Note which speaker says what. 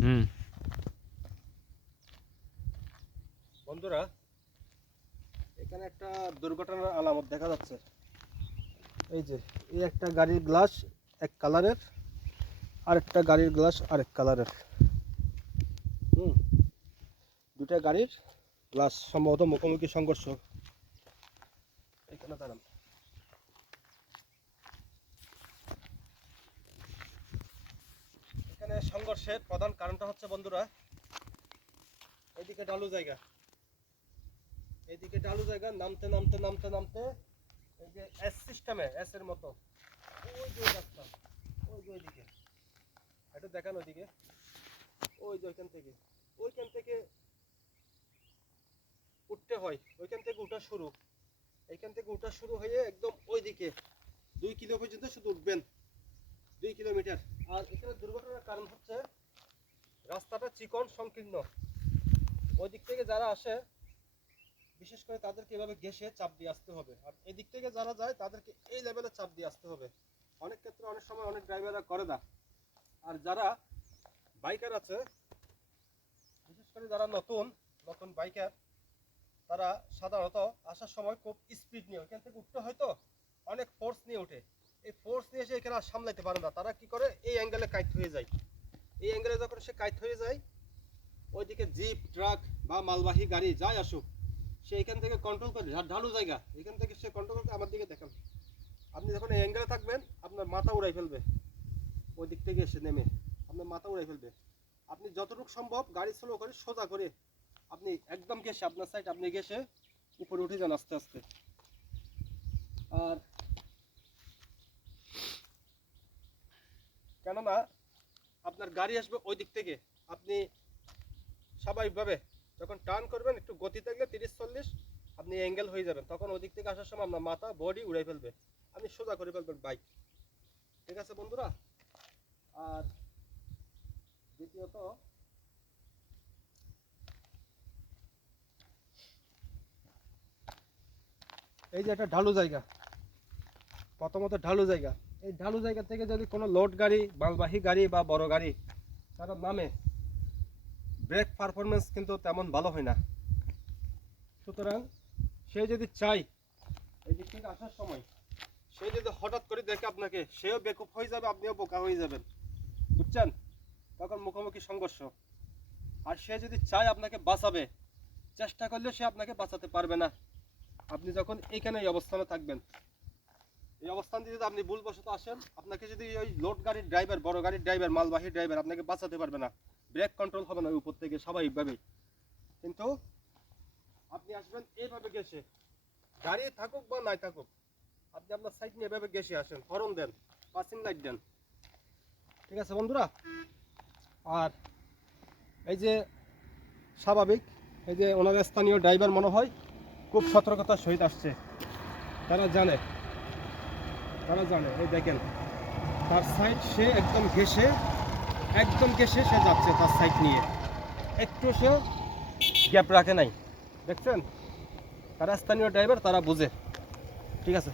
Speaker 1: হুম।
Speaker 2: বন্ধুরা, এখানে একটা দুর্ঘটনার আলামত দেখা যাচ্ছে। এই যে, এই একটা গাড়ির গ্লাস এক কালারের আর একটা গাড়ির গ্লাস আরেক কালারের। হুম দুটা গাড়ির গ্লাস সম্ভবত মুখোমুখি সংঘর্ষ। এখানে দাঁড়ান এখানে সংঘর্ষের প্রধান কারণটা হচ্ছে, বন্ধুরা, এদিকে ডালু জায়গা। এদিকে ডালু জায়গা, নামতে নামতে নামতে নামতে, এই যে এস সিস্টেমে এস এর মতো। ওই যে রাস্তা, ওই যে ওইদিকে। একটু দেখান ওইদিকে। ওই যে ওইখান থেকে। ওইখান থেকে উঠতে হয়। ওইখান থেকে উঠা শুরু। এইখান থেকে উঠা শুরু হয়ে একদম ওইদিকে। দুই কিলো পর্যন্ত শুধু উঠবেন। দুই কিলোমিটার। আর এখানে দুর্ঘটনার কারণ হচ্ছে রাস্তাটা চিকন, সংকীর্ণ। ওই দিক থেকে যারা আসে, বিশেষ করে তাদেরকে এভাবে ঘেসে চাপ দিয়ে আসতে হবে। আর এদিক থেকে যারা যায়, তাদেরকে এই লেভেলে চাপ দিয়ে আসতে হবে। অনেক ক্ষেত্রে অনেক সময় অনেক ড্রাইভাররা করে না। আর যারা বাইকার আছে, বিশেষ করে যারা নতুন নতুন বাইকার তারা সাধারণত আসার সময় খুব স্পিড নিয়ে ওইখান থেকে উঠতে হয়তো অনেক ফোর্স নিয়ে ওঠে। এই ফোর্স নিয়ে এসে এখানে আর সামলাইতে পারে না। তারা কি করে? এই অ্যাঙ্গেলে কাইট হয়ে যায়। এই অ্যাঙ্গেলে যখন সে কাইট হয়ে যায়, ওইদিকে জিপ ট্রাক বা মালবাহী গাড়ি যাই আসুক, সে এখান থেকে কন্ট্রোল করে। ঢালু জায়গা। এখান থেকে সে কন্ট্রোল করতে আমার দিকে দেখান। আপনি যখন এই অ্যাঙ্গেলে থাকবেন, আপনার মাথা উড়াই ফেলবে। ওই দিক থেকে এসে নেমে। আপনার মাথা উড়াই ফেলবে। আপনি যতটুকু সম্ভব গাড়ি স্লো করে, সোজা করে আপনি একদম গেছে আপনার সাইড আপনি গেছে উপরে উঠে যান আস্তে আস্তে। আর কেননা আপনার গাড়ি আসবে ওই দিক থেকে। আপনি স্বাভাবিকভাবে যখন টার্ন করবেন, একটু গতি থাকলে তিরিশ, চল্লিশ, আপনি অ্যাঙ্গেল হয়ে যাবেন। তখন ওই দিক থেকে আসার সময় আপনার মাথা বডি উড়াই ফেলবে। আপনি সোজা করে ফেলবেন বাইক ঠিক আছে বন্ধুরা? আর দ্বিতীয়ত, এই যে একটা ঢালু জায়গা। প্রথমত ঢালু জায়গা। এই ঢালু জায়গা থেকে যদি কোনো লোড গাড়ি মালবাহী গাড়ি বা বড় গাড়ি তারা নামে ব্রেক পারফরমেন্স কিন্তু তেমন ভালো হয় না। সুতরাং সে যদি চাই এই থেকে আসার সময়, সে যদি হঠাৎ করে দেখে আপনাকে, সেও বেকুপ হয়ে যাবে, আপনিও বোকা হয়ে যাবেন। বুঝছেন? তখন মুখোমুখি সংঘর্ষ। আর সে যদি চায় আপনাকে বাঁচাবে, চেষ্টা করলে সে আপনাকে বাঁচাতে পারবে না। আপনি যখন এইখানে অবস্থানে থাকবেন। এই অবস্থান দিয়ে যদি আপনি ভুলবশত আসেন, আপনাকে যদি ওই লোড গাড়ির ড্রাইভার বড় গাড়ির ড্রাইভার মালবাহী ড্রাইভার আপনাকে বাঁচাতে পারবে না। ব্রেক কন্ট্রোল হবে না ওই উপর থেকে স্বাভাবিকভাবেই। কিন্তু আপনি আসবেন এইভাবে গেছে। গাড়ি থাকুক বা নাই থাকুক, আপনি আপনার সাইড নিয়ে এভাবে গেছে আসেন হরন দেন পাসিং লাইট দেন। ঠিক আছে বন্ধুরা? আর এই যে স্বাভাবিক, এই যে ওনার স্থানীয় ড্রাইভার মনে হয় খুব সতর্কতার সহিত আসছে। তারা জানে। তারা জানে, এই দেখেন, তার সাইড সে একদম ঘেসে একদম ঘেসে সে যাচ্ছে তার সাইড নিয়ে। একটু সে গ্যাপ রাখে নাই, দেখছেন? তারা স্থানীয় ড্রাইভার তারা বুঝে। ঠিক আছে?